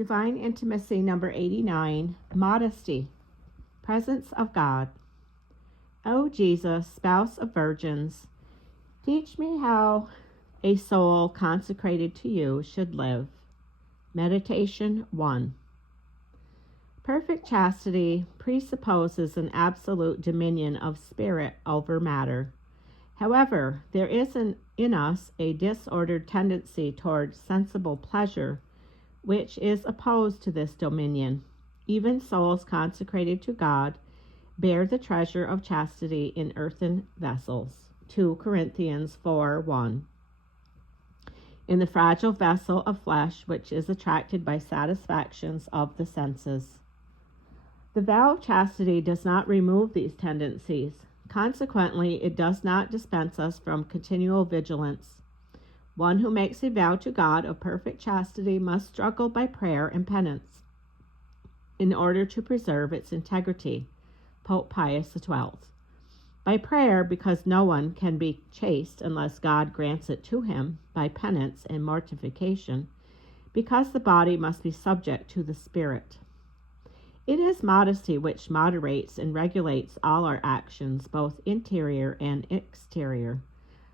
Divine Intimacy number 89, Modesty, Presence of God. O Jesus, spouse of virgins, teach me how a soul consecrated to you should live. Meditation 1. Perfect chastity presupposes an absolute dominion of spirit over matter. However, there is in us a disordered tendency toward sensible pleasure, which is opposed to this dominion. Even souls consecrated to God bear the treasure of chastity in earthen vessels. 2 Corinthians 4:1. In the fragile vessel of flesh, which is attracted by satisfactions of the senses. The vow of chastity does not remove these tendencies. Consequently, it does not dispense us from continual vigilance. One who makes a vow to God of perfect chastity must struggle by prayer and penance in order to preserve its integrity. Pope Pius XII. By prayer, because no one can be chaste unless God grants it to him, by penance and mortification, because the body must be subject to the spirit. It is modesty which moderates and regulates all our actions, both interior and exterior,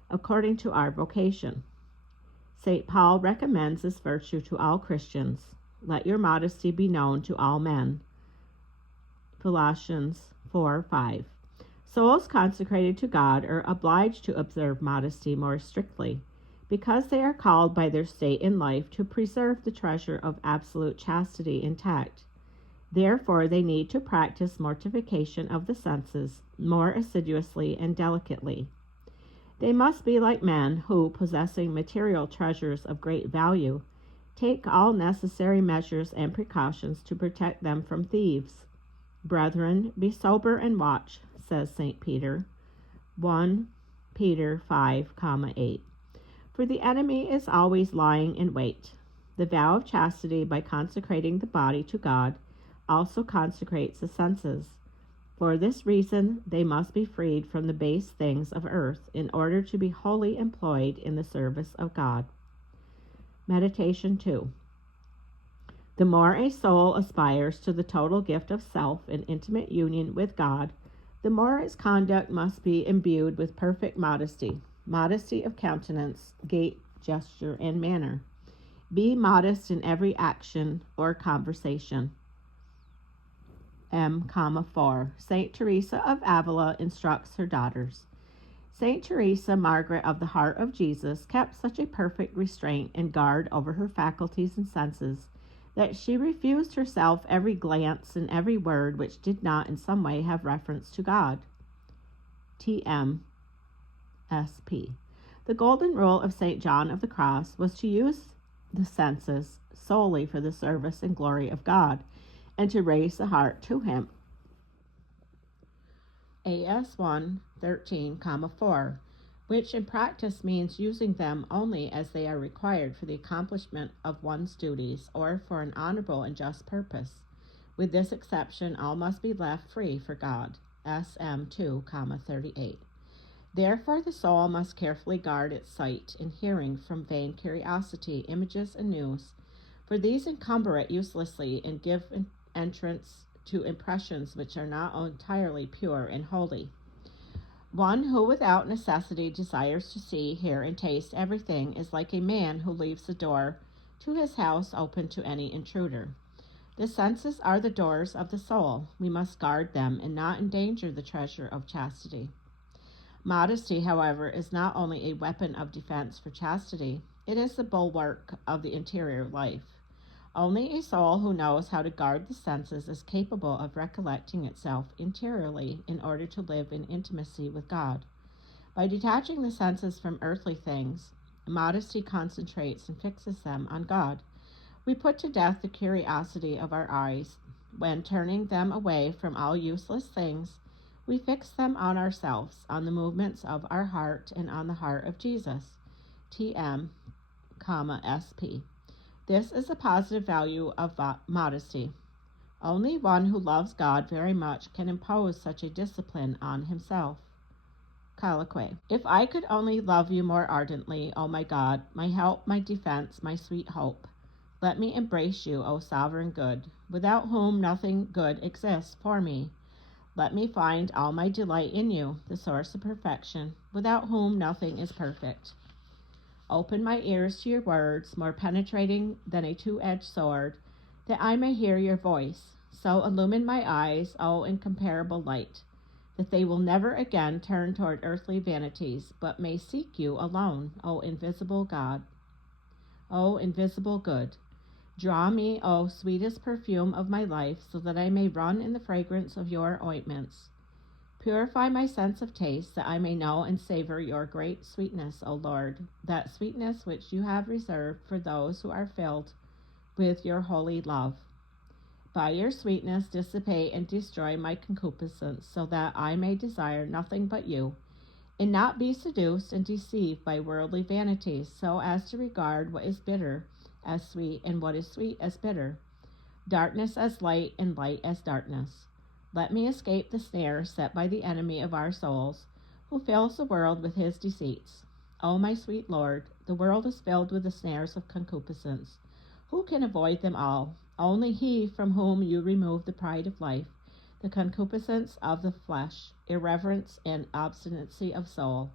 according to our vocation. St. Paul recommends this virtue to all Christians. Let your modesty be known to all men. Colossians 4:5. Souls consecrated to God are obliged to observe modesty more strictly, because they are called by their state in life to preserve the treasure of absolute chastity intact. Therefore, they need to practice mortification of the senses more assiduously and delicately. They must be like men who, possessing material treasures of great value, take all necessary measures and precautions to protect them from thieves. Brethren, be sober and watch, says St. Peter, 1 Peter 5:8. For the enemy is always lying in wait. The vow of chastity, by consecrating the body to God, also consecrates the senses. For this reason, they must be freed from the base things of earth in order to be wholly employed in the service of God. Meditation 2. The more a soul aspires to the total gift of self in intimate union with God, the more its conduct must be imbued with perfect modesty, modesty of countenance, gait, gesture, and manner. Be modest in every action or conversation. M,4. St. Teresa of Avila instructs her daughters. St. Teresa, Margaret of the Heart of Jesus, kept such a perfect restraint and guard over her faculties and senses that she refused herself every glance and every word which did not in some way have reference to God. T.M.S.P. The golden rule of St. John of the Cross was to use the senses solely for the service and glory of God, and to raise the heart to him. AS 1:13,4, which in practice means using them only as they are required for the accomplishment of one's duties or for an honorable and just purpose. With this exception, all must be left free for God. SM 2:38. Therefore, the soul must carefully guard its sight and hearing from vain curiosity, images, and news, for these encumber it uselessly and give entrance to impressions which are not entirely pure and holy. One who without necessity desires to see, hear, and taste everything is like a man who leaves the door to his house open to any intruder. The senses are the doors of the soul. We must guard them and not endanger the treasure of chastity. Modesty, however, is not only a weapon of defense for chastity, it is the bulwark of the interior life. Only a soul who knows how to guard the senses is capable of recollecting itself interiorly in order to live in intimacy with God. By detaching the senses from earthly things, modesty concentrates and fixes them on God. We put to death the curiosity of our eyes. When turning them away from all useless things, we fix them on ourselves, on the movements of our heart, and on the heart of Jesus. T.M., SP. This is the positive value of modesty. Only one who loves God very much can impose such a discipline on himself. Colloquy. If I could only love you more ardently, O my God, my help, my defense, my sweet hope, Let me embrace you, O sovereign good, without whom nothing good exists for me. Let me find all my delight in you, the source of perfection, without whom nothing is perfect. Open my ears to your words, more penetrating than a two-edged sword, that I may hear your voice. So illumine my eyes, O incomparable light, that they will never again turn toward earthly vanities, but may seek you alone, O invisible God. O invisible good, draw me, O sweetest perfume of my life, so that I may run in the fragrance of your ointments. Purify my sense of taste, that I may know and savor your great sweetness, O Lord, that sweetness which you have reserved for those who are filled with your holy love. By your sweetness dissipate and destroy my concupiscence, so that I may desire nothing but you, and not be seduced and deceived by worldly vanities, so as to regard what is bitter as sweet, and what is sweet as bitter, darkness as light, and light as darkness. Let me escape the snare set by the enemy of our souls, who fills the world with his deceits. O my sweet Lord, the world is filled with the snares of concupiscence. Who can avoid them all? Only he from whom you remove the pride of life, the concupiscence of the flesh, irreverence, and obstinacy of soul.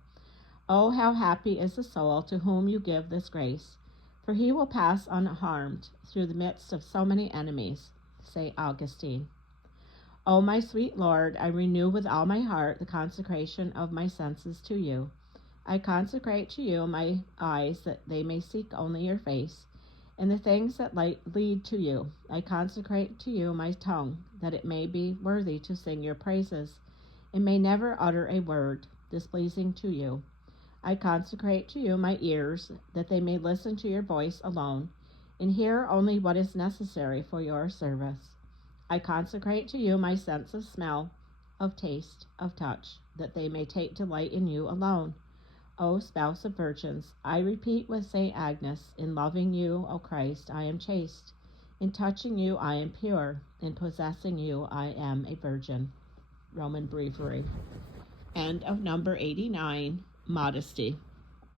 Oh, how happy is the soul to whom you give this grace, for he will pass unharmed through the midst of so many enemies. St. Augustine. O my sweet Lord, I renew with all my heart the consecration of my senses to you. I consecrate to you my eyes, that they may seek only your face, and the things that lead to you. I consecrate to you my tongue, that it may be worthy to sing your praises, and may never utter a word displeasing to you. I consecrate to you my ears, that they may listen to your voice alone, and hear only what is necessary for your service. I consecrate to you my sense of smell, of taste, of touch, that they may take delight in you alone. O spouse of virgins, I repeat with St. Agnes, in loving you, O Christ, I am chaste. In touching you, I am pure. In possessing you, I am a virgin. Roman Breviary. End of number 89, Modesty.